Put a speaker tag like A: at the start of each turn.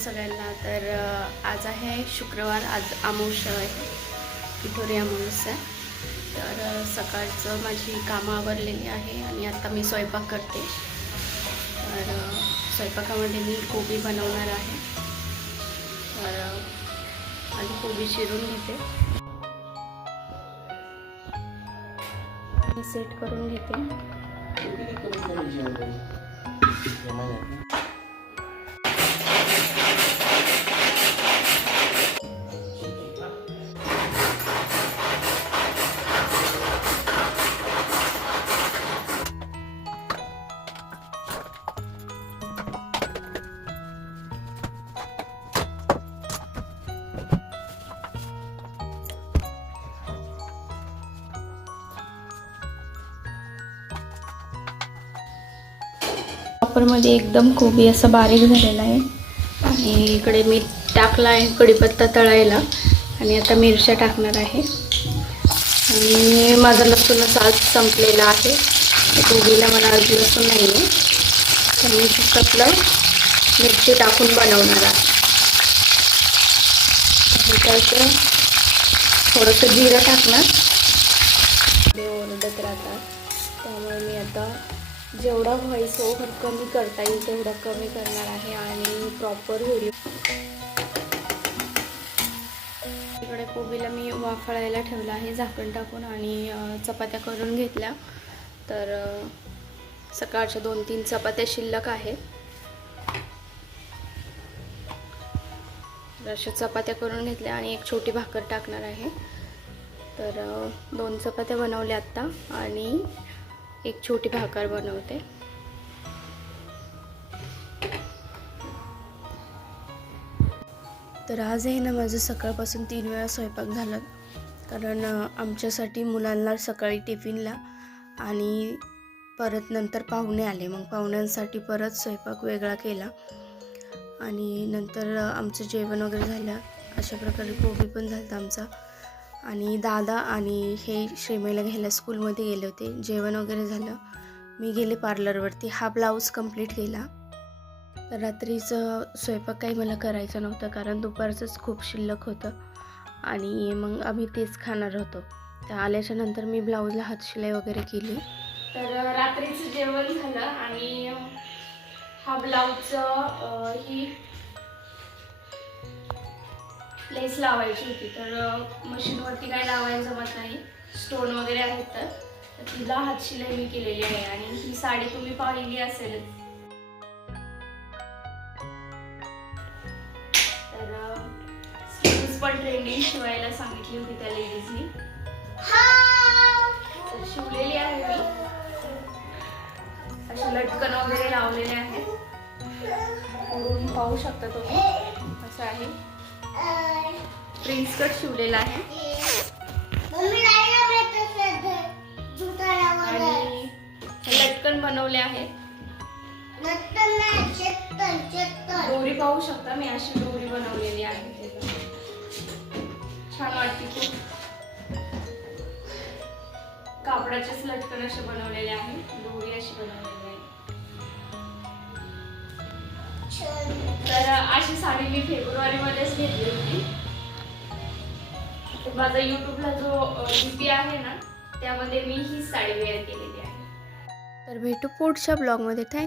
A: सगळ्यांना. तर आज आहे शुक्रवार आज अमावस्या आहे. पिठोरी अमावस्या तर सकाळचं माझी कामं आवरलेली आहे आणि आता मी स्वयंपाक करते. तर स्वयंपाकामध्ये मी कोबी बनवणार आहे. तर आधी कोबी चिरून घेते. सेट करून घेते. वापरमध्ये एकदम कोबी असं बारीक झालेला आहे. आणि इकडे मी टाकला आहे कढीपत्ता तळायला. आणि आता मिरच्या टाकणार आहे. आणि माझा लसूण असा आज संपलेला आहे. कोबीला मला आज लसूण नाही आहे. तर मी फक्त आपलं मिरची टाकून बनवणार आहे. त्याचं थोडंसं जिरं टाकणार. ओरडत राहतात. त्यामुळे मी आता जेवढा व्हॉइस ओव्हर कमी करता येईल तेवढा कमी करणार आहे आणि प्रॉपर व्हिडिओ इकडे कोबीला मी वाफळायला ठेवलं आहे झाकण टाकून आणि चपात्या करून घेतल्या. तर सकाळच्या दोन तीन चपात्या शिल्लक आहेत. अशा चपात्या करून घेतल्या आणि एक छोटी भाकर टाकणार आहे. तर दोन चपात्या बनवल्या आत्ता आणि एक छोटी भाकर बनवते. तर आज आहे ना माझं सकाळपासून तीन वेळा स्वयंपाक झाला. कारण आमच्यासाठी मुलांना सकाळी टिफिनला आणि परत नंतर पाहुणे आले. मग पाहुण्यांसाठी परत स्वयंपाक वेगळा केला. आणि नंतर आमचं जेवण वगैरे झालं. अशा प्रकारे कोबी पण झालं आमचा. आणि दादा आणि हे श्रीमेला घ्यायला स्कूलमध्ये गेले होते. जेवण वगैरे झालं. मी गेले पार्लरवरती. हा ब्लाऊज कंप्लीट केला. तर रात्रीचं स्वयंपाक काही मला करायचं नव्हतं कारण दुपारचंच खूप शिल्लक होतं. आणि मग आम्ही तेच खाणार होतो. त्या आल्याच्यानंतर मी ब्लाऊजला हातशिलाई वगैरे केली. तर रात्रीचं जेवण झालं आणि हा ब्लाऊजचं ही लेस लावायची होती. तर मशीनवरती काय लावायला जमत नाही. स्टोन वगैरे आहेत तर. तिला हात शिलाई मी केलेली आहे आणि ही साडी तुम्ही पाहिली असेल. तर स्लीव्स पण ट्रेंडिंग शिवायला सांगितली होती त्या लेडीजनी तर शिवलेली आहे मी असे लटकन वगैरे लावलेले आहेत पाहू शकता तुम्ही. असं आहे. प्रिन्स कट शिवलेला आहे. आणि लटकन बनवले आहेत दोरी पाहू शकता मी अशी दोरी बनवलेली आहे छान वाटते खूप. कापडाचेच लटकन असे बनवलेले आहे. दोरी अशी बनवलेली आहे. तर अशी साडी मी फेब्रुवारी मध्येच घेतली होती. तर माझा युट्यूबला जो डीपी आहे ना त्यामध्ये मी ही साडी वेअर केलेली आहे. तर भेटू पुढच्या ब्लॉगमध्ये थँक